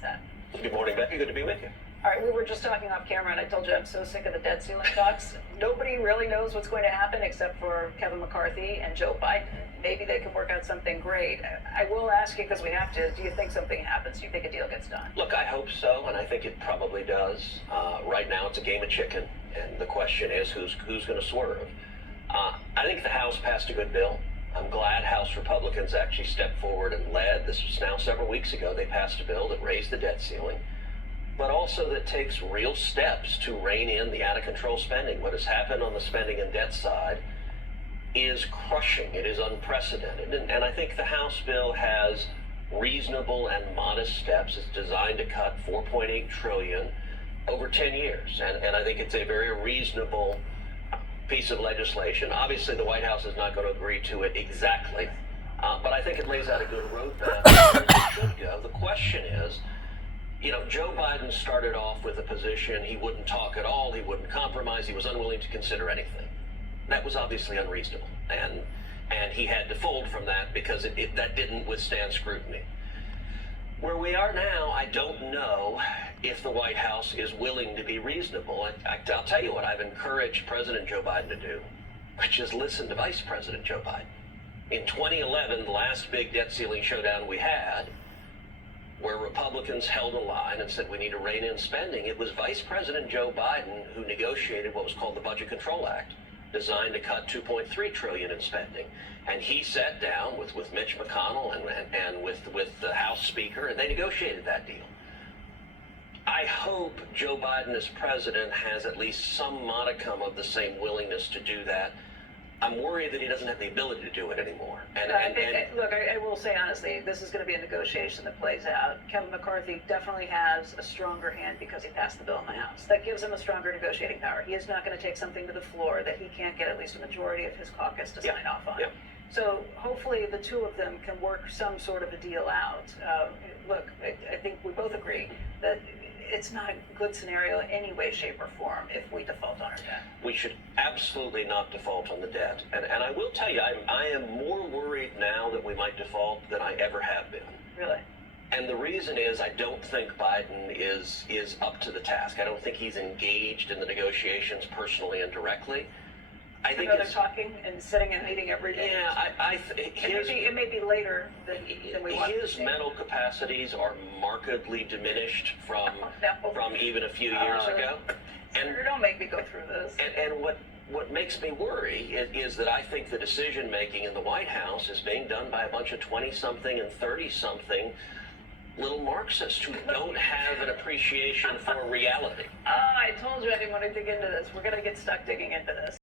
What's that? Good morning, Becky. Good to be with you. All right, we were just talking off camera, and I told you I'm so sick of the debt ceiling talks. Nobody really knows what's going to happen except for Kevin McCarthy and Joe Biden. Maybe they can work out something great. I will ask you, because we have to, do you think something happens? Do you think a deal gets done? Look, I hope so, and I think it probably does. Right now, it's a game of chicken, and the question is who's going to swerve. I think the House passed a good bill. I'm glad House Republicans actually stepped forward and led. This was now several weeks ago. They passed a bill that raised the debt ceiling, but also that takes real steps to rein in the out-of-control spending. What has happened on the spending and debt side is crushing. It is unprecedented. And I think the House bill has reasonable and modest steps. It's designed to cut $4.8 trillion over 10 years. And I think it's a very reasonable piece of legislation. Obviously, the White House is not going to agree to it exactly, but I think it lays out a good roadmap where it should go. The question is, Joe Biden started off with a position he wouldn't talk at all, he wouldn't compromise, he was unwilling to consider anything. That was obviously unreasonable, and he had to fold from that because that didn't withstand scrutiny. Where we are now, I don't know if the White House is willing to be reasonable. I'll tell you what I've encouraged President Joe Biden to do, which is listen to Vice President Joe Biden. In 2011, the last big debt ceiling showdown we had, where Republicans held a line and said we need to rein in spending, it was Vice President Joe Biden who negotiated what was called the Budget Control Act, designed to cut $2.3 trillion in spending. And he sat down with Mitch McConnell and with the House Speaker, and they negotiated that deal. I hope Joe Biden as president has at least some modicum of the same willingness to do that. I'm worried that he doesn't have the ability to do it anymore. Look, I will say honestly, this is going to be a negotiation that plays out. Kevin McCarthy definitely has a stronger hand because he passed the bill in the House. That gives him a stronger negotiating power. He is not going to take something to the floor that he can't get at least a majority of his caucus to sign off on. Yep. So hopefully the two of them can work some sort of a deal out. Look, I think we both agree that it's not a good scenario in any way, shape, or form if we default on our debt. We should absolutely not default on the debt. And I will tell you, I am more worried now that we might default than I ever have been. Really? And the reason is I don't think Biden is up to the task. I don't think he's engaged in the negotiations personally and directly. I think they're talking and sitting and meeting every day. Yeah, it may be later than we want. His mental capacities are markedly diminished from even a few years ago. And don't make me go through this. And what makes me worry is that I think the decision making in the White House is being done by a bunch of 20-something and 30-something little Marxists who don't have an appreciation for reality. I told you I didn't want to dig into this. We're going to get stuck digging into this.